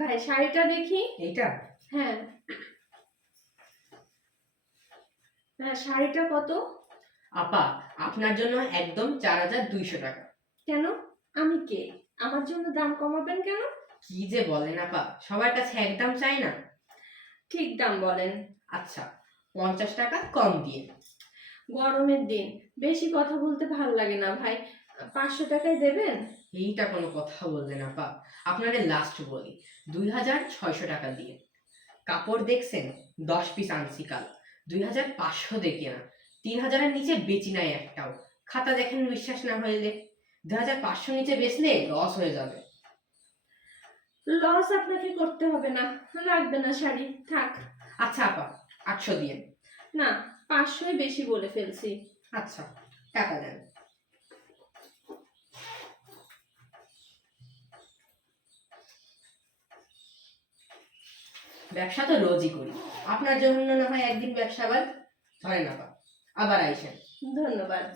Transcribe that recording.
ভাই শাড়িটা দেখি। এইটা? হ্যাঁ হ্যাঁ, শাড়িটা কত? আপা, আপনার জন্য একদম 4200 টাকা। কেন? আমি কে? আমার জন্য দাম কমাবেন কেন? কি যে বলেন আপা, সবার কাছে একদম চাই না। ঠিক দাম বলেন। আচ্ছা, 50 টাকা কম দিয়ে। গরমের দিন বেশি কথা বলতে ভালো লাগে না ভাই, 500 টাকায় দেবেন? এইটা কোনো কথা বললেন আপা, আপনাকে লাস্ট বলি 2600 টাকা দিয়ে। কাপড় দেখছেন, 10 পিস আনছি কাল, 2500 দিয়ে কেনা, 3000-এর নিচে বেচি নাই একটাও। খাতা দেখেন, বিশ্বাস না হইলে 2500 নিচে বেচলে লস হয়ে যাবে। লস আপনাকে করতে হবে না, লাগবে না শাড়ি, থাক। আচ্ছা আপা, 800 দিয়ে। না, 500ই বেশি বলে ফেলছি। আচ্ছা, টাকা দেন। ব্যবসা তো রোজই করি, আপনার জন্য না হয় একদিন ব্যবসা বাদ। ধরেন আপা, আবার আইসেন। ধন্যবাদ।